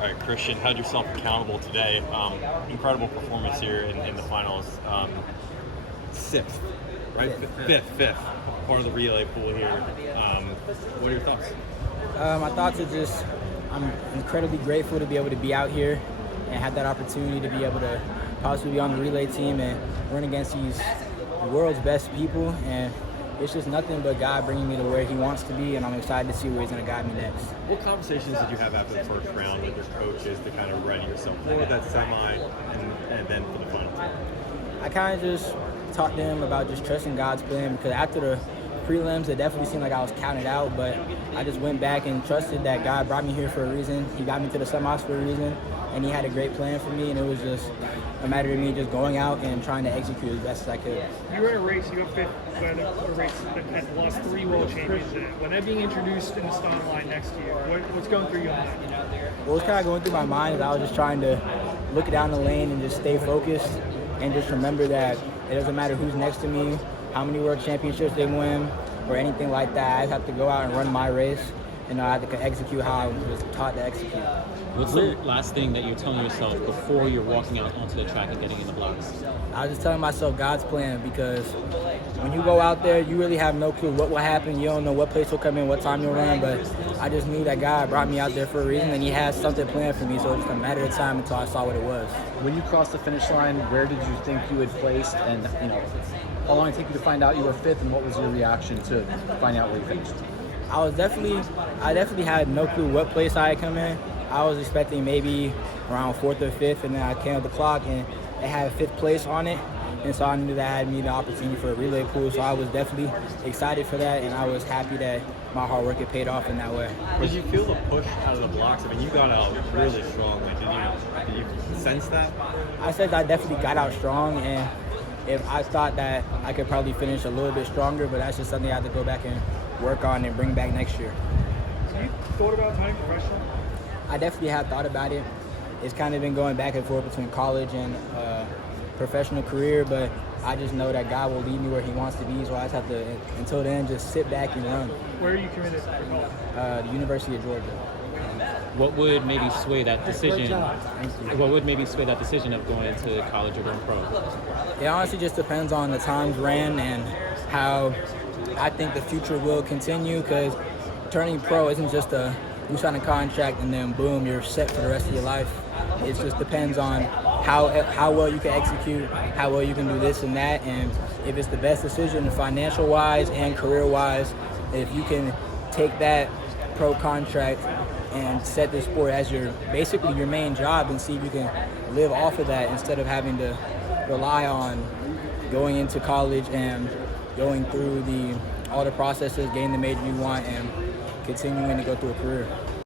All right, Christian, held yourself accountable today. Incredible performance here in the finals. Sixth, right? Fifth. Part of the relay pool here. What are your thoughts? My thoughts are just, I'm incredibly grateful to be able to be out here and have that opportunity to be able to possibly be on the relay team and run against these world's best people. And it's just nothing but God bringing me to where He wants to be, and I'm excited to see where He's going to guide me next. What conversations did you have after the first round with your coaches to kind of ready yourself for that semi and then for the final? I kind of just talked to him about just trusting God's plan, because after the prelims, it definitely seemed like I was counted out, but I just went back and trusted that God brought me here for a reason. He got me to the semis for a reason, and He had a great plan for me, and it was just a matter of me just going out and trying to execute as best as I could. You were in a race, you got fifth, but a race that had lost 3 world champions in it. When that being introduced in the start line next to you, what's going through your mind? What was kind of going through my mind is I was just trying to look down the lane and just stay focused and just remember that it doesn't matter who's next to me, how many world championships they win, or anything like that. I just have to go out and run my race, and I have to execute how I was taught to execute. What's the last thing that you're telling yourself before you're walking out onto the track and getting in the blocks? I was just telling myself God's plan, because when you go out there, you really have no clue what will happen. You don't know what place will come in, what time you'll run, but I just knew that God brought me out there for a reason, and He has something planned for me, so it's just a matter of time until I saw what it was. When you crossed the finish line, where did you think you had placed, and how long did it take you to find out you were fifth, and what was your reaction to finding out where you finished? I definitely had no clue what place I had come in. I was expecting maybe around 4th or 5th, and then I came up the clock and it had 5th place on it, and so I knew that had me the opportunity for a relay pool. So I was definitely excited for that, and I was happy that my hard work had paid off in that way. Did you feel the push out of the blocks? I mean, you got out really strong. Did you sense that? I said I definitely got out strong, and if I thought that I could probably finish a little bit stronger, but that's just something I have to go back and work on and bring back next year. Have you thought about turning professional? I definitely have thought about it. It's kind of been going back and forth between college and professional career, but I just know that God will lead me where He wants to be, so I just have to, until then, just sit back and run. Where are you committed for college? The University of Georgia. What would maybe sway that decision? What would maybe sway that decision of going into college or going pro? It honestly just depends on the times ran and how I think the future will continue, because turning pro isn't just you sign a contract and then boom, you're set for the rest of your life. It just depends on how well you can execute, how well you can do this and that, and if it's the best decision financial-wise and career-wise, if you can take that pro contract and set this sport as basically your main job, and see if you can live off of that instead of having to rely on going into college and going through all the processes, getting the major you want, and continuing to go through a career.